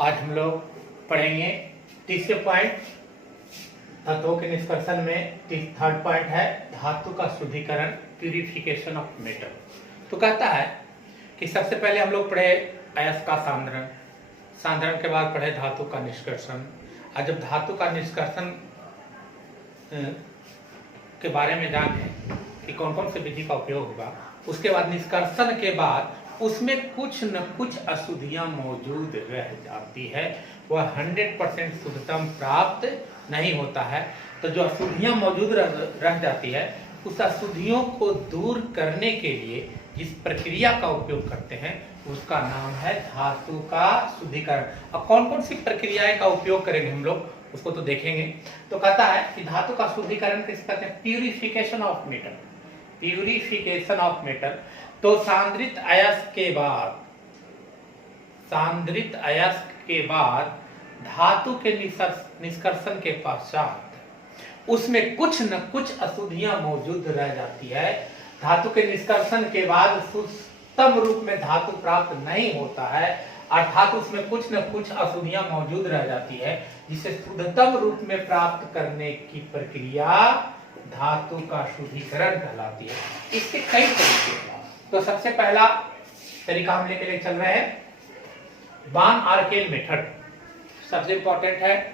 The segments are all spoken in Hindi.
आज हम लोग पढ़ेंगे तीसरे पॉइंट तत्वों के निष्कर्षण में। थर्ड पॉइंट है धातु का शुद्धिकरण, प्यूरिफिकेशन ऑफ मेटल। तो कहता है कि सबसे पहले हम लोग पढ़े अयस्क का सांद्रण, सांद्रण के बाद पढ़े धातु का निष्कर्षण। और जब धातु का निष्कर्षण के बारे में जाने कि कौन कौन से विधि का उपयोग होगा, उसके बाद निष्कर्षण के बाद उसमें कुछ न कुछ अशुद्धियां मौजूद रह जाती है, वह 100% शुद्धतम प्राप्त नहीं होता है। तो जो अशुद्धियां मौजूद रह जाती है, उस अशुद्धियों को दूर करने के लिए जिस प्रक्रिया का उपयोग करते हैं उसका नाम है धातु का शुद्धिकरण। अब कौन कौन सी प्रक्रियाएं का उपयोग करेंगे हम लोग, उसको तो देखेंगे। तो कहता है कि धातु का शुद्धिकरण किस कहते हैं? Purification of metal, purification of metal. तो सांद्रित अयस्क के बाद धातु के निष्कर्षण के पश्चात उसमें कुछ न कुछ अशुद्धियां मौजूद रह जाती है। धातु के निष्कर्षण के बाद शुद्धतम रूप में धातु प्राप्त नहीं होता है, अर्थात उसमें कुछ न कुछ अशुद्धियां मौजूद रह जाती है, जिसे शुद्धतम रूप में प्राप्त करने की प्रक्रिया धातु का शुद्धिकरण कहलाती है। इसके कई तरीके हैं। तो सबसे पहला तरीका हम लेके चल रहे हैं वान आर्केल मेथड। सबसे इंपॉर्टेंट है,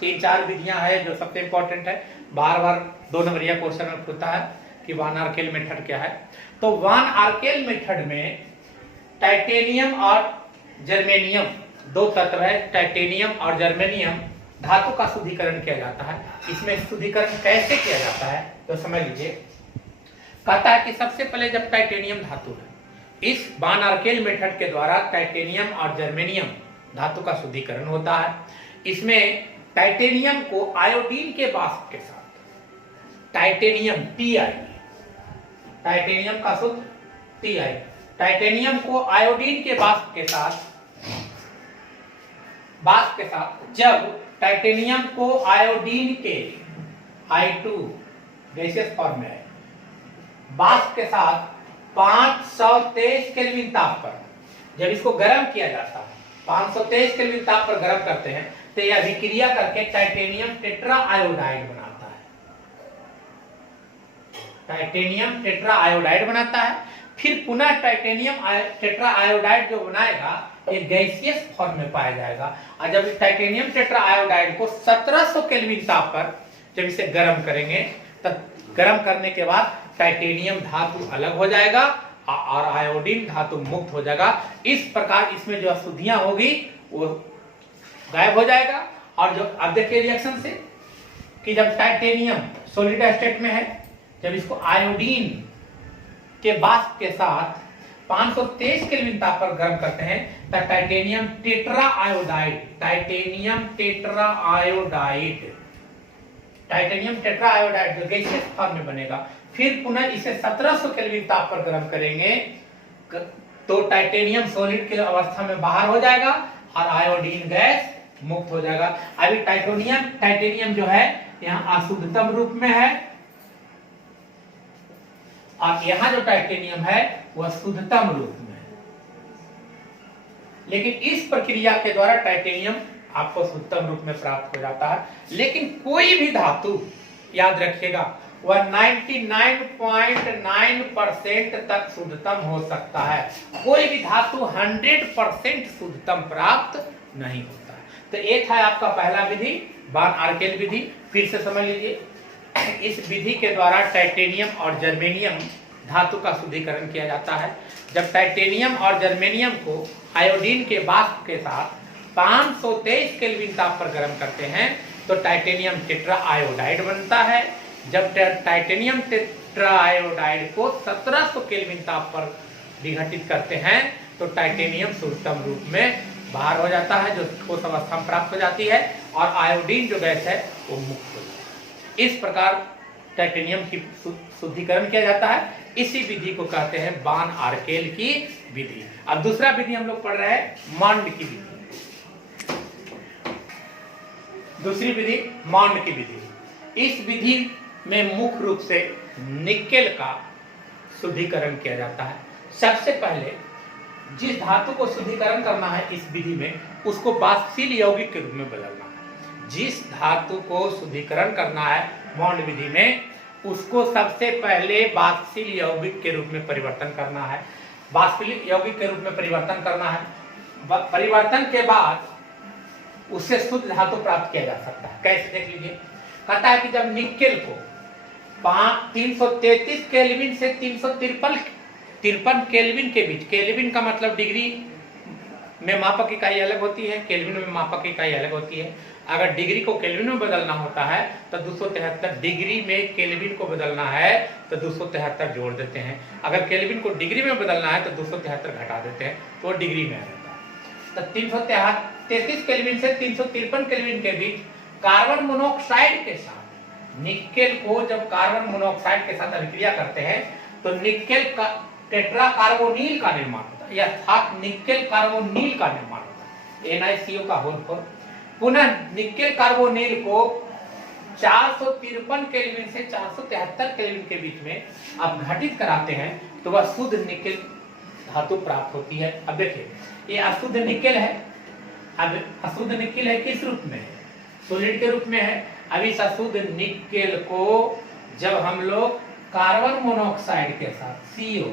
3-4 विधियां है जो सबसे इंपॉर्टेंट है। बार बार 2 नंबरिया क्वेश्चन में पूछता है कि वान आर्केल मेथड क्या है। तो वान आर्केल मेथड में टाइटेनियम और जर्मेनियम, 2 तत्व है, टाइटेनियम और जर्मेनियम, धातु का शुद्धिकरण किया जाता है। इसमें शुद्धिकरण कैसे किया जाता है तो समझ लीजिए। कहता है कि सबसे पहले जब टाइटेनियम धातु है, इस वान आर्केल मेथड के द्वारा टाइटेनियम और जर्मेनियम धातु का शुद्धिकरण होता है। इसमें टाइटेनियम को आयोडीन के वाष्प के साथ, टाइटेनियम Ti, टाइटेनियम का शुद्ध Ti, टाइटेनियम को आयोडीन के वाष्प के साथ जब टाइटेनियम को आयोडीन के I2 गैसियस फॉर्म में है, वाष्प के साथ 523 केल्विन ताप पर जब इसको गर्म किया जाता है, 523 केल्विन ताप पर गर्म करते हैं, तो यह अभिक्रिया करके टाइटेनियम टेट्रा आयोडाइड बनाता है। टाइटेनियम टेट्रा आयोडाइड बनाता है। फिर पुनः टाइटेनियम टेट्रा आयोडाइड जो बनाएगा ये गैसियस फॉर्म में पाया जाएगा। और जब इस टाइटेनियम टेट्रा आयोडाइड को 1700 केल्विन ताप पर जब इसे गर्म करेंगे, तब गर्म करने के बाद टाइटेनियम धातु अलग हो जाएगा और आयोडीन धातु मुक्त हो जाएगा। इस प्रकार इसमें जो अशुद्धियां होगी वो गायब हो जाएगा। और जो अब देखिए रिएक्शन से कि जब टाइटेनियम सॉलिड स्टेट में है, जब इसको आयोडीन के वाष्प के साथ 523 केल्विन ताप पर गर्म करते हैं, तब टाइटेनियम टेट्रा आयोडाइड जो गैसियस फॉर्म में बनेगा। फिर पुनः इसे 1700 केल्विन ताप पर गर्म करेंगे तो टाइटेनियम सॉलिड की अवस्था में बाहर हो जाएगा और आयोडीन गैस मुक्त हो जाएगा। अभी टाइटेनियम जो है यहाँ अशुद्धतम रूप में है और यहाँ जो टाइटेनियम है वह शुद्धतम रूप में है। लेकिन इस प्रक्रिया के द्वारा टाइटेनियम आपको शुद्धतम रूप में प्राप्त हो जाता है। लेकिन कोई भी धातु, याद रखिएगा, वह 99.9% तक शुद्धतम हो सकता है। कोई भी धातु 100% शुद्धतम प्राप्त नहीं होता है। तो एक है आपका पहला विधि वान आर्केल विधि। फिर से समझ लीजिए, इस विधि के द्वारा टाइटेनियम और जर्मेनियम धातु का शुद्धिकरण किया जाता है। जब टाइटेनियम और जर्मेनियम को आयोडीन के वाष्प के साथ 523 केल्विन ताप पर गर्म करते हैं तो टाइटेनियम टेट्रा आयोडाइड बनता है। जब टाइटेनियम टेट्रा आयोडाइड को 1700 केल्विन ताप पर विघटित करते हैं तो टाइटेनियम शुद्धतम रूप में बाहर हो जाता है, जो ठोस अवस्था में प्राप्त हो जाती है और आयोडीन जो गैस है वो मुक्त हो जाती है। इस प्रकार टाइटेनियम की शुद्धिकरण किया जाता है। इसी विधि को कहते हैं वान आर्केल की विधि। अब दूसरा विधि हम लोग पढ़ रहे हैं मॉन्ड की विधि। दूसरी विधि मॉन्ड की विधि। इस विधि में मुख्य रूप से निकेल का शुद्धिकरण किया जाता है। सबसे पहले जिस धातु को शुद्धिकरण करना है इस विधि में, उसको वाष्पशील यौगिक के रूप में बदलना है। जिस धातु को शुद्धिकरण करना है मौन विधि में, उसको सबसे पहले वाष्पशील यौगिक के रूप में परिवर्तन करना है। वाष्पशील यौगिक के रूप में परिवर्तन करना है। परिवर्तन के बाद उससे शुद्ध धातु प्राप्त किया जा सकता है। कैसे, देख लीजिए। कहता है कि जब निकेल को 333 केल्विन से 353 केल्विन के बीच, केल्विन का मतलब डिग्री में मापक इकाई अलग होती है, केल्विन में मापक इकाई अलग होती है। अगर डिग्री को केल्विन में बदलना होता है तो 273, डिग्री में केल्विन को बदलना है तो 273 जोड़ देते हैं। अगर केल्विन को डिग्री में बदलना है तो 273 घटा देते हैं, तो डिग्री में रहता है। तो 333 केल्विन से 353 केल्विन के बीच कार्बन मोनोऑक्साइड के साथ निकेल को जब कार्बन मोनोऑक्साइड के साथ अभिक्रिया करते हैं तो निकेल का टेट्रा कार्बोनिल का निर्माण होता है, अर्थात निकेल कार्बोनिल का निर्माण होता है, NiCO का होल 4। पुनः निकेल कार्बोनिल को 453 केल्विन से 473 केल्विन के बीच में आप घटित कराते हैं तो वह शुद्ध निकेल धातु प्राप्त होती है। अब देखिए, ये अशुद्ध निकेल है। अब अशुद्ध निकेल है किस रूप में है? सॉलिड के रूप में है। अब इस अशुद्ध निकेल को जब हम लोग कार्बन मोनोऑक्साइड के साथ CO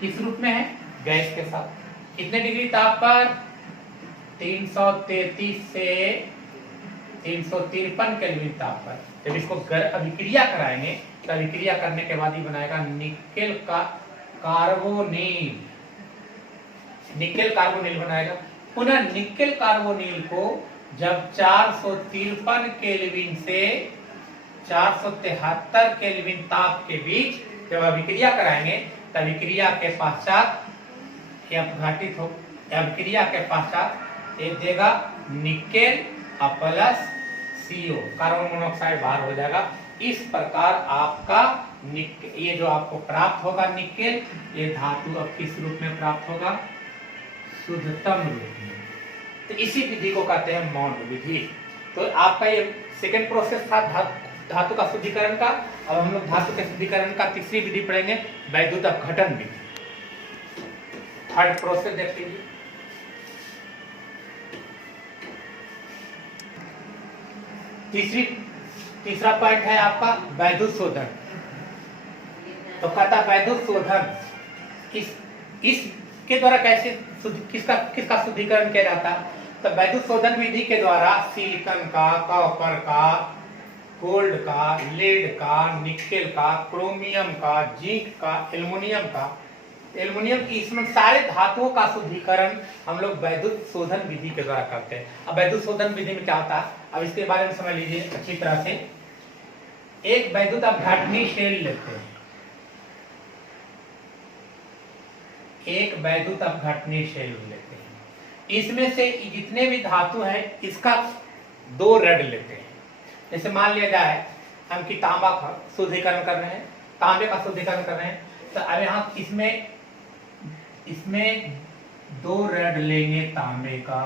किस रूप में है? गैस के साथ। कितने डिग्री ताप पर? 333 से 353 केल्विन ताप पर। जब इसको अभिक्रिया कराएंगे तो अभिक्रिया करने के बाद ही बनाएगा निकेल का कार्बोनिल, निकेल कार्बोनिल बनाएगा। पुनः निकेल कार्बोनिल को जब 453 केल्विन से 473 केल्विन ताप के बीच जब अभिक्रिया कराएंगे तो अभिक्रिया के पश्चात यह अपघटित हो, अभिक्रिया के पश्चात ये देगा nickel plus CO, carbon monoxide बाहर हो जाएगा। इस प्रकार आपका ये जो आपको प्राप्त होगा निकेल, ये धातु अब किस रूप में प्राप्त होगा? शुद्धतम रूप में। तो इसी विधि को कहते हैं मौन विधि। तो आपका ये सेकंड प्रोसेस था धातु का शुद्धिकरण का। अब हम लोग धातु के शुद्धिकरण का तीसरी विधि पढ़ेंगे, वैद्युत अपघटन विधि। थर्ड प्रोसेस देख लीजिए। तीसरा पॉइंट है आपका वैद्युत शोधन। तो कहता वैद्युत शोधन इसके द्वारा कैसे किसका शुद्धिकरण किया जाता है? तो वैद्युत शोधन विधि के द्वारा सिलिकॉन का, कॉपर का, गोल्ड का, लेड का, निकेल का, क्रोमियम का, जिंक का, एल्युमिनियम की, इसमें सारे धातुओं का शुद्धिकरण हम लोग वैद्युत शोधन विधि के द्वारा करते हैं। अब वैद्युत शोधन विधि में क्या होता है, अब इसके बारे में समझ लीजिए अच्छी तरह से। एक वैद्युत अपघटनी शेल लेते हैं, एक वैद्युत अपघटनी शेल लेते हैं। इसमें से जितने भी धातु हैं इसका 2 रड लेते हैं। जैसे मान लिया जाए हम कि तांबा का शुद्धिकरण कर रहे हैं, तांबे का शुद्धिकरण कर रहे हैं, तो अब यहाँ इसमें 2 रड लेंगे तांबे का,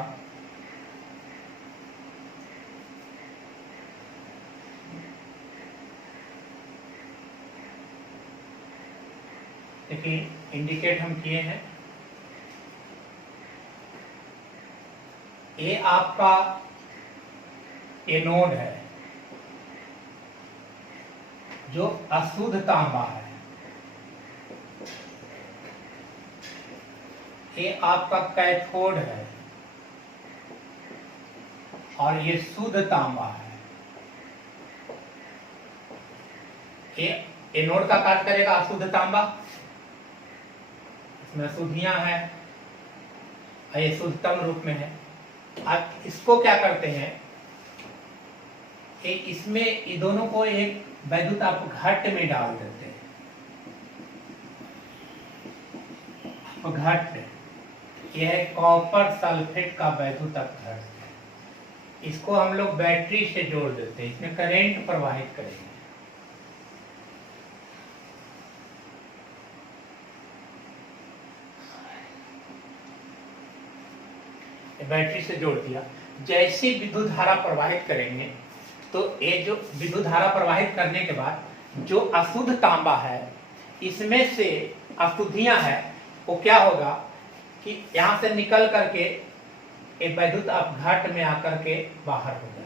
देखिए इंडिकेट हम किए हैं। ये आपका एनोड है जो अशुद्ध तांबा है, ये आपका कैथोड है और ये शुद्ध तांबा है। ये एनोड का कार्य करेगा अशुद्ध तांबा, इसमें अशुद्धियां हैं, ये शुद्धतम रूप में है। अब इसको क्या करते हैं, इसमें ये दोनों को एक वैद्युत अपघट्ट में डाल देते हैं। अपघट्ट यह है कॉपर सल्फेट का वैद्युत अपघट्ट। इसको हम लोग बैटरी से जोड़ देते हैं, इसमें करंट प्रवाहित करेंगे। बैटरी से जोड़ दिया। जैसे विद्युत धारा प्रवाहित करेंगे तो ये जो विद्युत धारा प्रवाहित करने के बाद जो अशुद्ध तांबा है इसमें से अशुद्धियां हैं, वो क्या होगा कि यहाँ से निकल करके एक वैद्युत अपघट में आकर के बाहर हो जाएगा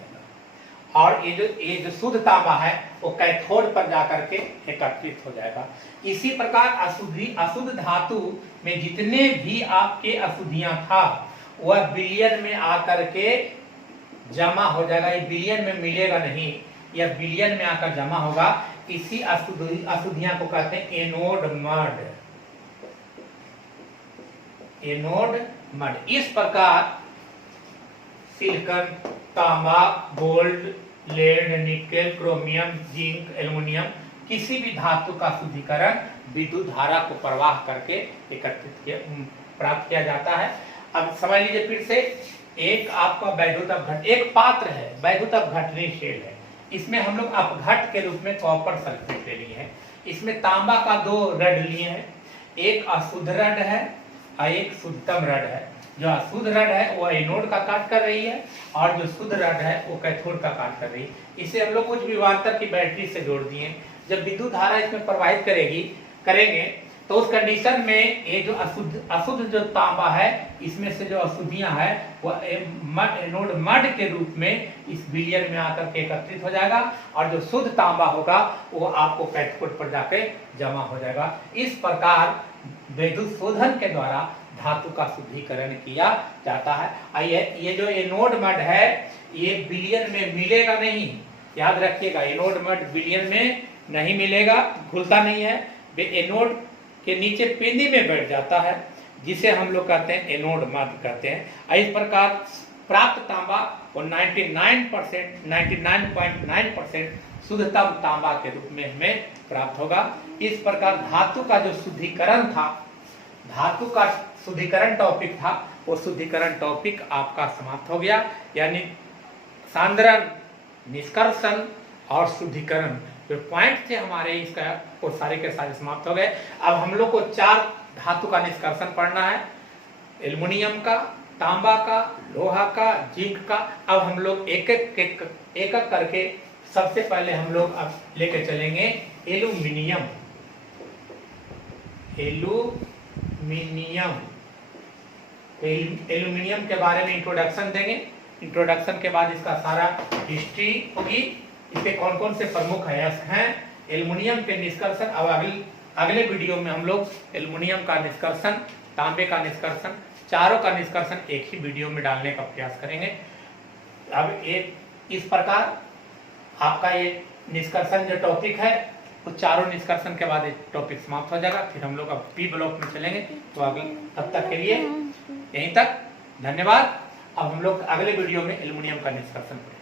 और ये जो शुद्ध तांबा है वो कैथोड पर जाकर के एकत्रित हो जाएगा। इसी प्रकार अशुद्ध धातु में जितने भी आपके अशुद्धियां था वह विलयन में आकर के जमा हो जाएगा। ये विलयन में मिलेगा नहीं, यह विलयन में आकर जमा होगा। इसी अशुद्धियां को कहते हैं एनोड मड। Anode mud. इस प्रकार सिलिकॉन, तांबा, gold, lead, nickel, chromium, zinc, aluminium किसी भी धातु का शुद्धिकरण विद्युत धारा को प्रवाह करके प्राप्त किया जाता है। अब समझ लीजिए फिर से, एक आपका वैद्युत अपघट, एक पात्र है वैद्युत अपघटनी शेल है, इसमें हम लोग अपघट के रूप में कॉपर सल्फेट ले लिए हैं। इसमें तांबा का 2 रड लिए हैं, एक अशुद्ध रड है और एक शुद्धतम रड है। जो अशुद्ध रड है वो एनोड का कार्य कर रही है और जो शुद्ध रड है वो कैथोड का कार्य कर रही है। इसे हम लोग कुछ विभवांतर की बैटरी से जोड़ दिए। जब विद्युत धारा इसमें प्रवाहित करेंगे तो उस कंडीशन में ये जो अशुद्ध जो तांबा है इसमें से जो अशुद्धियां है वो एनोड मड के रूप में इस विलयन में आकर के एकत्रित हो जाएगा और जो शुद्ध तांबा होगा वो आपको कैथोड पर जाके जमा हो जाएगा। इस प्रकार विद्युत शोधन के द्वारा धातु का शुद्धिकरण किया जाता है। ये जो एनोड मड है ये विलयन में मिलेगा नहीं, याद रखिएगा। एनोड मड विलयन में नहीं मिलेगा, घुलता नहीं है, वे एनोड के नीचे पेंदी में बैठ जाता है, जिसे हम लोग कहते हैं एनोड मड कहते हैं। इस प्रकार प्राप्त तांबा वो 99.9% शुद्धतम तांबा के रूप में हमें प्राप्त होगा। इस प्रकार धातु का जो शुद्धिकरण था, धातु का शुद्धिकरण टॉपिक था, वो शुद्धिकरण टॉपिक आपका समाप्त हो गया। यानी सांद्रण, निष्कर्षण और शुद्धिकरण जो पॉइंट थे हमारे इसका वो सारे के सारे समाप्त हो गए। अब हम लोग को 4 धातु का निष्कर्षण पढ़ना है, एल्युमिनियम का, तांबा का, लोहा का, जिंक का। अब हम लोग एक एक करके सबसे पहले हम लोग अब लेके चलेंगे एल्युमिनियम। एल्युमिनियम के बारे में इंट्रोडक्शन देंगे। इंट्रोडक्शन के बाद इसका सारा हिस्ट्री होगी, इसके कौन कौन से प्रमुख अयस्क हैं, एल्युमिनियम के निष्कर्षण। अब अगले वीडियो में हम लोग एल्युमिनियम का निष्कर्षण, तांबे का निष्कर्षण, चारों का निष्कर्षण एक ही वीडियो में डालने का प्रयास करेंगे। अब इस प्रकार आपका ये निष्कर्षण जो टॉपिक है वो चारों निष्कर्षण के बाद टॉपिक समाप्त हो जाएगा। फिर हम लोग अब पी ब्लॉक में चलेंगे। तो अगले तब तक के लिए यहीं तक, धन्यवाद। अब हम लोग अगले वीडियो में एल्युमिनियम का निष्कर्षण करेंगे।